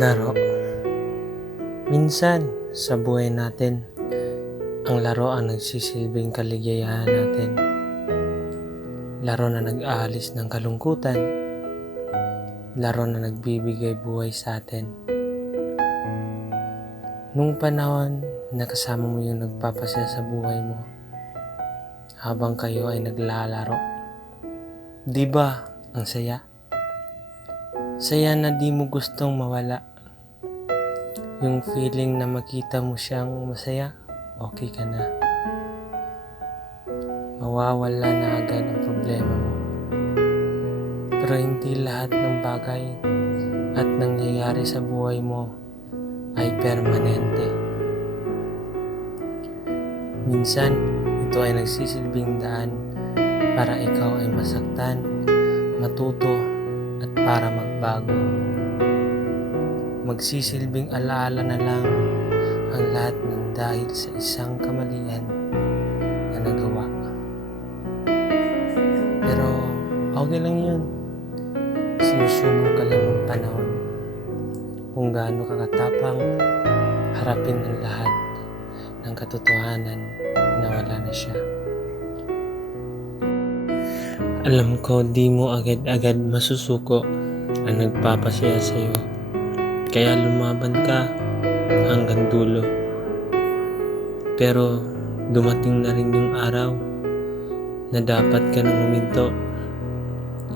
Laro. Minsan, sa buhay natin, ang laro ang nagsisilbing kaligayahan natin. Laro na nag-aalis ng kalungkutan. Laro na nagbibigay buhay sa atin. Nung panahon na kasama mo yung nagpapasaya sa buhay mo, habang kayo ay naglalaro. Di ba ang saya? Saya na di mo gustong mawala. Yung feeling na makita mo siyang masaya, okay ka na. Mawawala na agad ang problema mo. Pero hindi lahat ng bagay at nangyayari sa buhay mo ay permanente. Minsan, ito ay nagsisilbing daan para ikaw ay masaktan, matuto, at para magbago. Magsisilbing alaala na lang ang lahat ng dahil sa isang kamalian na nagawa. Pero okay lang yun. Sinusubok ka lang ng panahon kung gaano ka katapang harapin ang lahat ng katotohanan na wala na siya. Alam ko di mo agad-agad masusuko ang nagpapasaya sa'yo. Kaya lumaban ka hanggang dulo. Pero dumating na rin yung araw na dapat ka nang huminto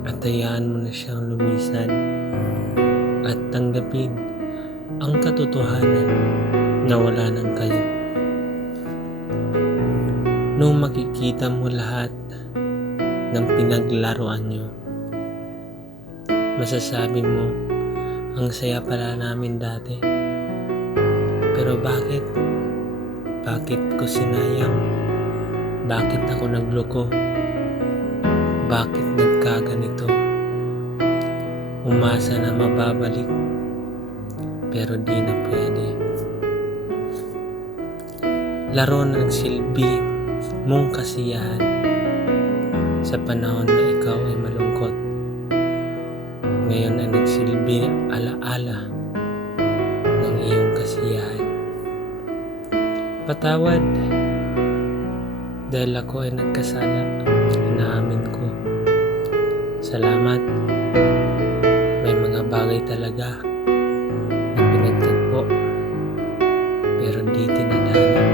at hayaan mo na siyang lumisan at tanggapin ang katotohanan na wala nang kayo. Nung makikita mo lahat ng pinaglaruan nyo, masasabi mo, ang saya pala namin dati. Pero bakit? Bakit ko sinayang? Bakit ako nagloko? Bakit nagkaganito? Umasa na mababalik, pero di na pwede. Laro na nagsilbi mong kasiyahan sa panahon na ikaw ay malungkot. Ngayon ay nagsilbi alaala ng iyong kasiyahan. Patawad dahil ako ay nagkasala, inaamin ko. Salamat, may mga bagay talaga na pinagtagpo pero di tinadhana.